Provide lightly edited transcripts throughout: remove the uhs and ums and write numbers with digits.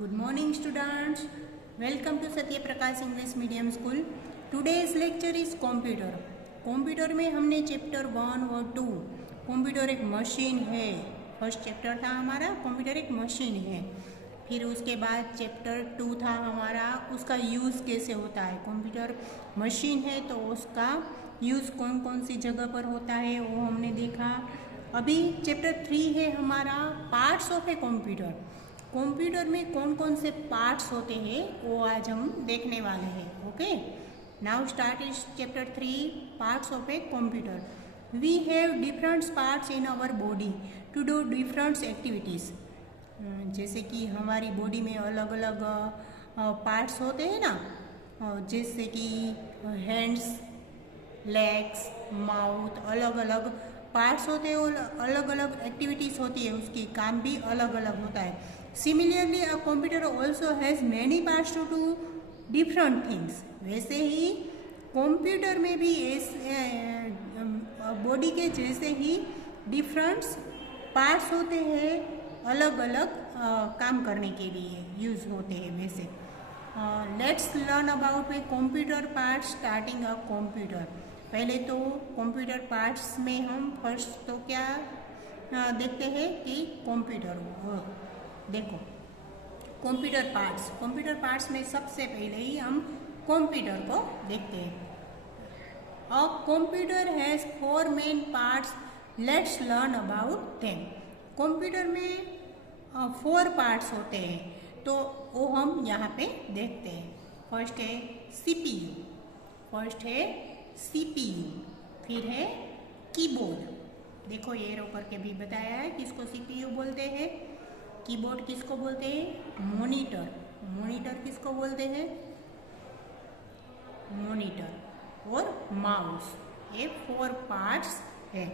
Good morning students. Welcome to Satya Prakash English medium school. Today's lecture is computer. Computer में हमने chapter 1 और 2 computer एक machine है. First chapter था हमारा कंप्यूटर एक मशीन है. फिर उसके बाद चैप्टर 2 था हमारा उसका यूज़ कैसे होता है. कंप्यूटर मशीन है तो उसका यूज़ कौन कौन सी जगह पर होता है वो हमने देखा. अभी चैप्टर 3 है हमारा parts of a computer. Computer में कौन कौन से पार्ट्स होते हैं वो आज हम देखने वाले हैं. Okay, now start is chapter 3 parts of a computer. We have different parts in our body to do different activities. जैसे कि हमारी बॉडी में अलग अलग पार्ट्स होते हैं ना, जैसे कि हैंड्स, लेग्स, माउथ, अलग अलग पार्ट्स होते हैं और अलग अलग एक्टिविटीज़ होती है, उसकी काम भी अलग अलग होता है. Similarly, a computer also has many parts to do different things. वैसे ही कंप्यूटर में भी बॉडी के जैसे ही डिफरेंट पार्ट्स होते हैं, अलग अलग काम करने के लिए यूज़ होते हैं. वैसे let's learn about a computer part starting a computer. पहले तो कंप्यूटर पार्ट्स में हम फर्स्ट तो क्या देखते हैं कि कंप्यूटर देखो कंप्यूटर पार्ट्स में सबसे पहले ही हम कंप्यूटर को देखते हैं. A computer has 4 main parts. Let's learn about them. Computer में 4 पार्ट्स होते हैं तो वो हम यहाँ पे देखते हैं. फर्स्ट है सीपीयू, फिर है कीबोर्ड. देखो ये रो करके भी बताया है किसको सीपीयू बोलते हैं. कीबोर्ड किसको बोलते हैं? मॉनिटर किसको बोलते हैं? मॉनिटर और माउस. ये 4 पार्ट्स है.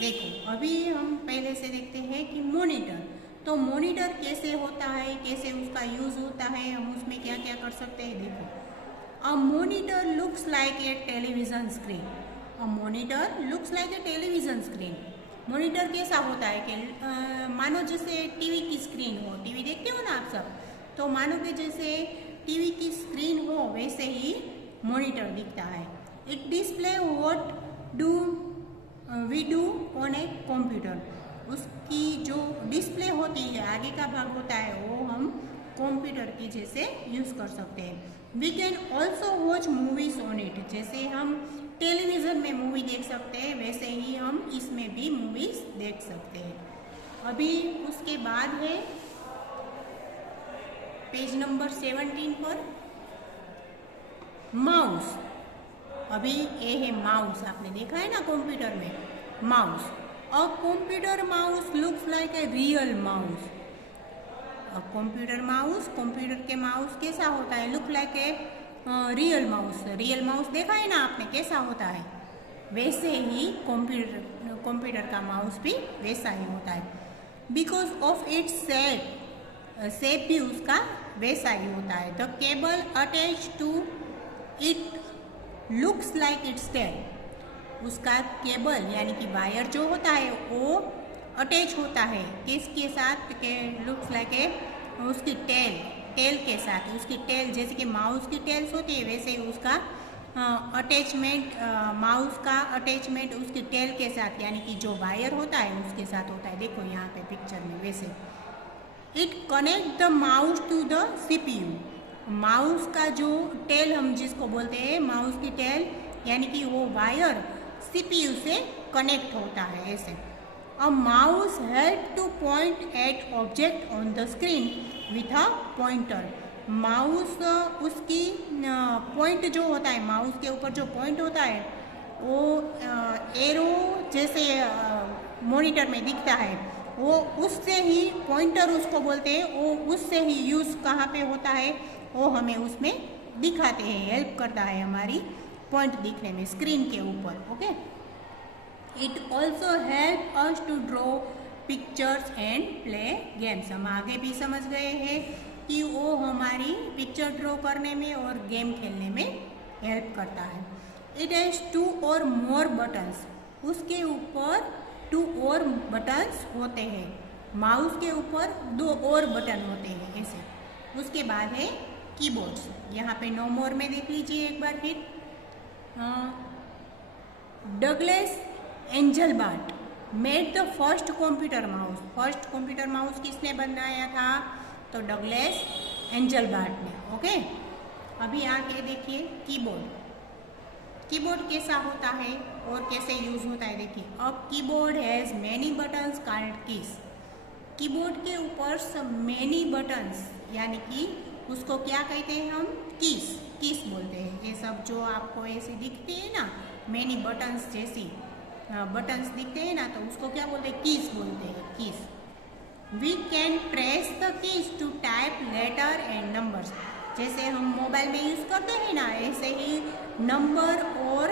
देखो अभी हम पहले से देखते हैं कि मॉनिटर. तो मॉनिटर कैसे होता है, कैसे उसका यूज़ होता है, हम उसमें क्या क्या कर सकते हैं. देखो a monitor looks like a television screen. A monitor looks like a television screen. Monitor कैसा होता है कि मानो जैसे टीवी की स्क्रीन हो. टीवी देखते हो ना आप सब, तो मानो कि जैसे टीवी की स्क्रीन हो वैसे ही मॉनिटर दिखता है. It display what do we do on a computer. उसकी जो डिस्प्ले होती है, आगे का भाग होता है, वो हम कंप्यूटर की जैसे यूज़ कर सकते हैं. We can also watch movies on it. जैसे हम टेलीविज़न में मूवी देख सकते हैं वैसे ही हम इसमें भी मूवीज देख सकते हैं. अभी उसके बाद है पेज नंबर 17 पर माउस. अभी ये है माउस. आपने देखा है ना कंप्यूटर में mouse. A computer mouse looks like a real mouse. Computer के माउस कैसा होता है? Look like a real mouse देखा है ना आपने कैसा होता है, वैसे ही कंप्यूटर का माउस भी वैसा ही होता है. बिकॉज ऑफ इट्स शेप भी उसका वैसा ही होता है. The cable attach to it looks like it's tail. उसका केबल यानी कि वायर जो होता है वो अटैच होता है किसके साथ? के लुक्स लाइक ए उसकी टेल के साथ. उसकी टेल जैसे कि माउस की टेल्स होती है वैसे ही उसका अटैचमेंट, माउस का अटैचमेंट उसकी टेल के साथ यानी कि जो वायर होता है उसके साथ होता है. देखो यहाँ पे पिक्चर में वैसे. It connect the mouse to the CPU. Mouse का जो टेल हम जिसको बोलते हैं माउस की टेल यानी कि वो वायर सीपीयू से कनेक्ट होता है ऐसे. A mouse help to point at object on the screen with a pointer. Mouse उसकी पॉइंट जो होता है, माउस के ऊपर जो पॉइंट होता है वो एरो जैसे मॉनिटर में दिखता है, वो उससे ही पॉइंटर उसको बोलते हैं. वो उससे ही यूज़ कहाँ पे होता है वो हमें उसमें दिखाते हैं, हेल्प करता है हमारी पॉइंट दिखने में स्क्रीन के ऊपर. Okay, it also help us to draw pictures and play games. हम आगे भी समझ गए हैं कि वो हमारी पिक्चर ड्रॉ करने में और गेम खेलने में हेल्प करता है. इट हैज़ 2 और मोर बटन्स. उसके ऊपर 2 और बटन्स होते हैं. माउस के ऊपर 2 और बटन होते हैं ऐसे. उसके बाद है कीबोर्ड्स। यहाँ पे नो मोर में देख लीजिए एक बार फिर। Douglas Engelbart made the first computer mouse. First computer mouse किसने बनाया था? तो डगलस एंजलबार्ट ने। ओके, अभी आगे देखिए कीबोर्ड। कीबोर्ड कैसा होता है और कैसे यूज होता है देखिए। A keyboard has many buttons called keys. Keyboard के ऊपर सब मेनी बटन्स यानी कि उसको क्या कहते हैं हम? कीज बोलते हैं। ये सब जो आपको ऐसे दिखते हैं ना, मेनी बटन्स जैसी बटन्स दिखते हैं ना, तो उसको क्या बोलते हैं? कीज बोलते हैं, keys. We can press the keys to type letter and numbers. जैसे हम मोबाइल में यूज़ करते हैं ना, ऐसे ही नंबर और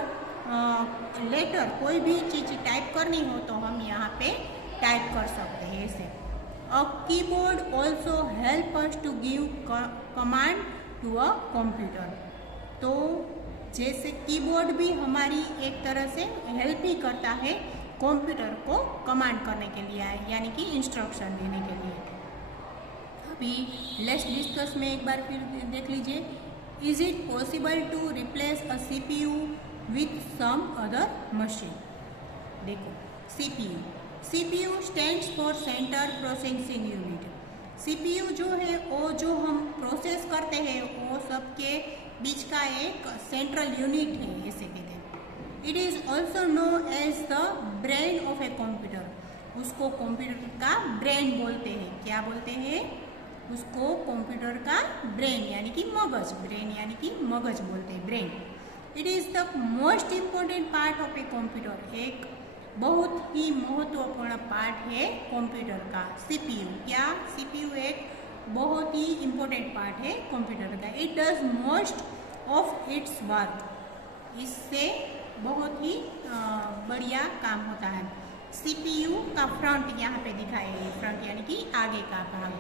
लेटर कोई भी चीज़ टाइप करनी हो तो हम यहाँ पे टाइप कर सकते हैं ऐसे। A keyboard also help us to give command to a computer. तो जैसे कीबोर्ड भी हमारी एक तरह से हेल्प ही करता है कंप्यूटर को कमांड करने के लिए, यानी कि इंस्ट्रक्शन देने के लिए। अभी लेट्स डिस्कस में एक बार फिर देख लीजिए। Is it possible to replace a CPU with some other machine? देखो CPU stands for centre processing unit. CPU जो है वो जो हम प्रोसेस करते हैं वो सबके बीच का एक सेंट्रल यूनिट है, ऐसे कहते हैं। It is also known as the brain of a computer. उसको कंप्यूटर का ब्रेन बोलते हैं। क्या बोलते हैं? उसको कंप्यूटर का ब्रेन यानी कि मगज, ब्रेन यानी कि मगज बोलते हैं, brain. It is the most important part of a computer. एक बहुत ही महत्वपूर्ण पार्ट है कंप्यूटर का CPU। क्या? CPU एक बहुत ही इम्पोर्टेंट पार्ट है कंप्यूटर का। It does most of its work. इससे बहुत ही बढ़िया काम होता है। CPU का फ्रंट यहाँ पे दिखाया है, फ्रंट यानी कि आगे का भाग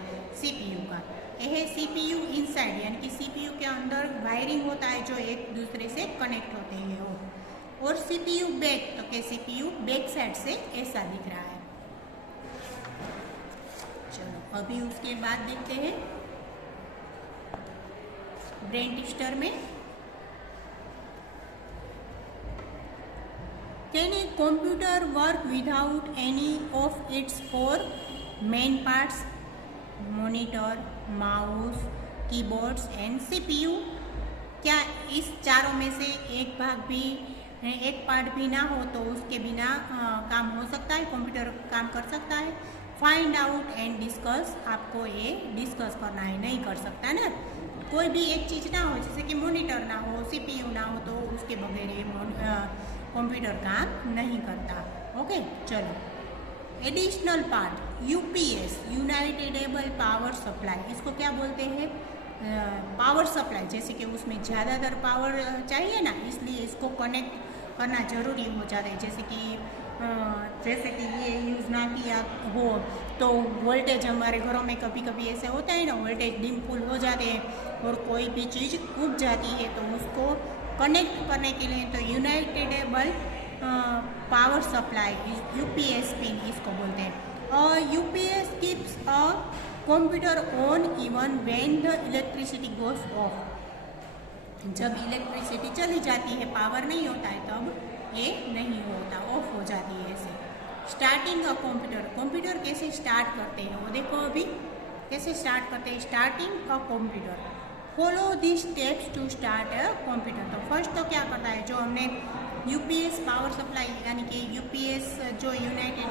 CPU का। यह है CPU इनसाइड यानी कि CPU के अंदर वायरिंग होता है जो एक दूसरे से कनेक्ट होते हैं वो। और CPU बैक, तो क्या CPU बैक साइड से ऐसा दिख रहा है। चलो अभी उसके बाद देखते हैं ब्रेन ट्विस्टर में। Can a computer work without any of its 4 main parts? Monitor, mouse, keyboards and CPU। क्या इस चारों में से एक भाग भी, एक पार्ट भी ना हो तो उसके बिना काम हो सकता है? कंप्यूटर काम कर सकता है? Find out and discuss. आपको ये डिस्कस करना है, नहीं कर सकता ना। कोई भी एक चीज़ ना हो, जैसे कि मॉनिटर ना हो, CPU ना हो, तो उसके बगैर ये कंप्यूटर काम नहीं करता। ओके, चलो additional part UPS, uninterruptible power supply. इसको क्या बोलते हैं? Power supply. जैसे कि उसमें ज़्यादातर पावर चाहिए ना, इसलिए इसको कनेक्ट करना ज़रूरी हो जाता है। जैसे कि ये यूज़ ना किया हो तो वोल्टेज हमारे घरों में कभी कभी ऐसे होता है ना, वोल्टेज डिम फुल हो जाते हैं और कोई भी चीज़ उग जाती है, तो उसको कनेक्ट करने के लिए तो यूनाइटेडेबल पावर सप्लाई UPS पिन इसको बोलते हैं। और UPS keeps a computer on even when the electricity goes off. जब इलेक्ट्रिसिटी चली जाती है, पावर नहीं होता है, तब ये नहीं होता, ऑफ हो जाती है ऐसे। स्टार्टिंग अ कंप्यूटर कैसे स्टार्ट करते हैं वो देखो। अभी कैसे स्टार्ट करते हैं? Starting a computer, follow this steps to start a computer. तो फर्स्ट तो क्या करता है, जो हमने UPS पावर सप्लाई यानी कि UPS जो यूनाइटेड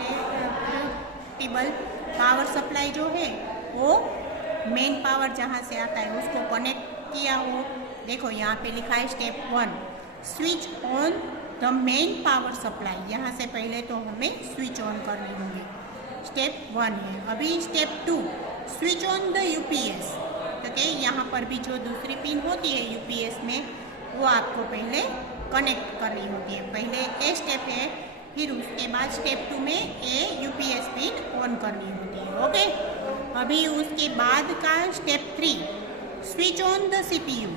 पावर सप्लाई जो है वो मेन पावर जहाँ से आता है उसको कनेक्ट किया हो। देखो यहाँ पे लिखा है step 1 switch on the main power supply. यहाँ से पहले तो हमें स्विच ऑन करनी होगी, स्टेप 1 है। अभी step 2 switch on the UPS। क्योंकि यहाँ पर भी जो दूसरी पिन होती है UPS में वो आपको पहले कनेक्ट करनी होती है। पहले ए स्टेप है, फिर उसके बाद स्टेप 2 में UPS पिन ऑन करनी होती है। ओके, अभी उसके बाद का step 3 switch on the CPU।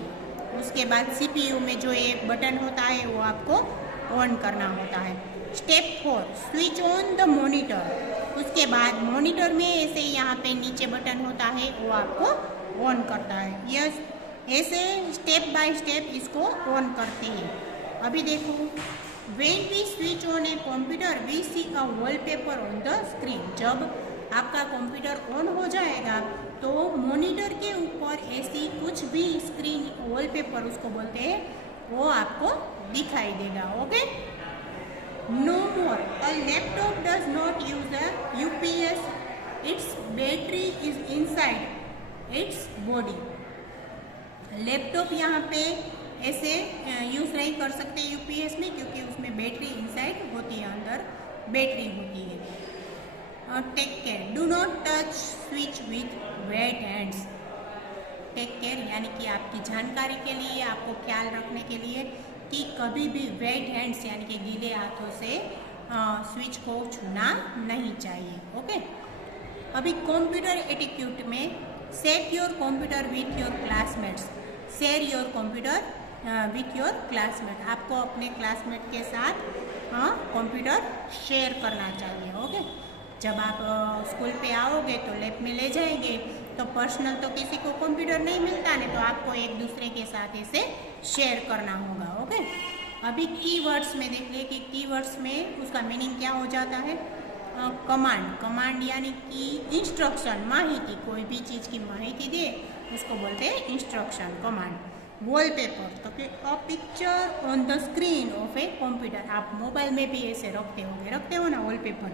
उसके बाद CPU में जो ये बटन होता है वो आपको ऑन करना होता है। Step 4 switch on the monitor. उसके बाद मॉनिटर में ऐसे यहाँ पे नीचे बटन होता है वो आपको ऑन करता है। यस, ऐसे स्टेप बाय स्टेप इसको ऑन करते हैं। अभी देखो, when we switch on a computer we see a wallpaper on the screen। जब आपका कंप्यूटर ऑन हो जाएगा तो मॉनिटर के ऊपर ऐसी कुछ भी स्क्रीन वॉलपेपर उसको बोलते हैं, वो आपको दिखाई देगा। Okay, no more a laptop does not use a UPS, its battery is inside its body. Laptop यहाँ पे ऐसे यूज़ नहीं कर सकते यूपीएस में, क्योंकि उसमें बैटरी इनसाइड होती है, अंदर बैटरी होती है। Take care, do not touch switch with wet hands. Take care यानी कि आपकी जानकारी के लिए, आपको ख्याल रखने के लिए कि कभी भी वेट हैंड्स यानी कि गीले हाथों से स्विच को छूना नहीं चाहिए। ओके, अभी कंप्यूटर एटिक्यूट में set your computer with your classmates, share your computer with your classmate. आपको अपने क्लासमेट के साथ कंप्यूटर शेयर करना चाहिए। ओके, जब आप स्कूल पे आओगे तो लैब में ले जाएंगे, तो पर्सनल तो किसी को कंप्यूटर नहीं मिलता नहीं, तो आपको एक दूसरे के साथ इसे शेयर करना होगा। ओके, अभी कीवर्ड्स में देख लिए कि कीवर्ड्स में उसका मीनिंग क्या हो जाता है। कमांड, कमांड यानी कि इंस्ट्रक्शन, माहिती, कोई भी चीज़ की माहिती दे उसको बोलते हैं इंस्ट्रक्शन, कमांड। वॉलपेपर, तो कि a picture on the screen of a computer. आप मोबाइल में भी ऐसे रखते हो ना वॉलपेपर।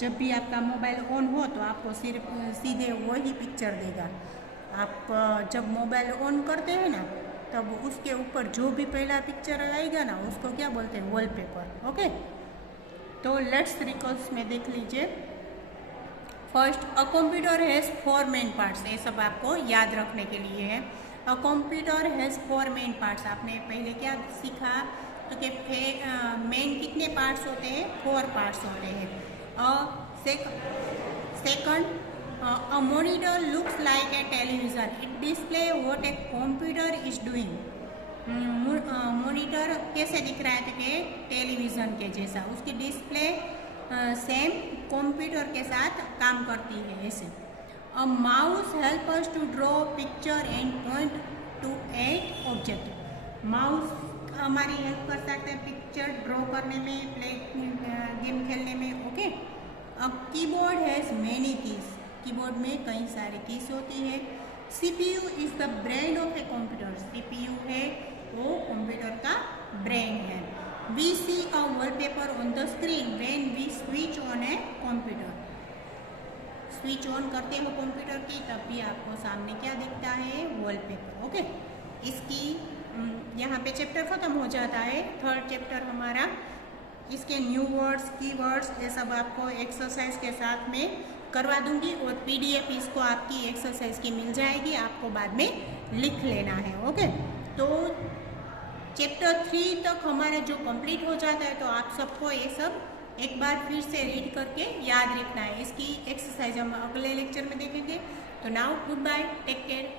जब भी आपका मोबाइल ऑन हो तो आपको सिर्फ सीधे वही पिक्चर देगा। आप जब मोबाइल ऑन करते हैं ना, तब उसके ऊपर जो भी पहला पिक्चर आएगा ना, उसको क्या बोलते हैं, वॉलपेपर। ओके, तो लेट्स रिकॉल्स में देख लीजिए। First, a computer has 4 main parts. ये सब आपको याद रखने के लिए है। A computer has 4 main parts. आपने पहले क्या सीखा, तो कि मेन कितने पार्ट्स होते हैं, 4 पार्ट्स होते हैं। Second, a monitor looks like a television, it display what a computer is doing. Monitor कैसे दिख रहा है, तो कि टेलीविज़न के जैसा, उसकी डिस्प्ले सेम कंप्यूटर के साथ काम करती है ऐसे। A mouse help us to draw picture and point to at object. Mouse हमारी हेल्प कर सकते हैं पिक्चर ड्रॉ करने में, गेम खेलने में। Okay, a keyboard has many keys. Keyboard में कई सारी कीज होती है। CPU is the brain of a computer. CPU है वो कंप्यूटर का ब्रेन है। We see a wallpaper on the screen when we switch on a computer। Switch on करते हो कंप्यूटर की, तब भी आपको सामने क्या दिखता है, वॉलपेपर। ओके, इसकी यहाँ पे चैप्टर ख़त्म हो जाता है। थर्ड चैप्टर हमारा, इसके न्यू वर्ड्स, कीवर्ड्स, ये सब आपको एक्सरसाइज के साथ में करवा दूंगी, और PDF इसको आपकी एक्सरसाइज की मिल जाएगी, आपको बाद में लिख लेना है। ओके, तो चैप्टर 3 तक हमारा जो कंप्लीट हो जाता है, तो आप सबको ये सब एक बार फिर से रीड करके याद रखना है। इसकी एक्सरसाइज हम अगले लेक्चर में देखेंगे। तो now goodbye, take care.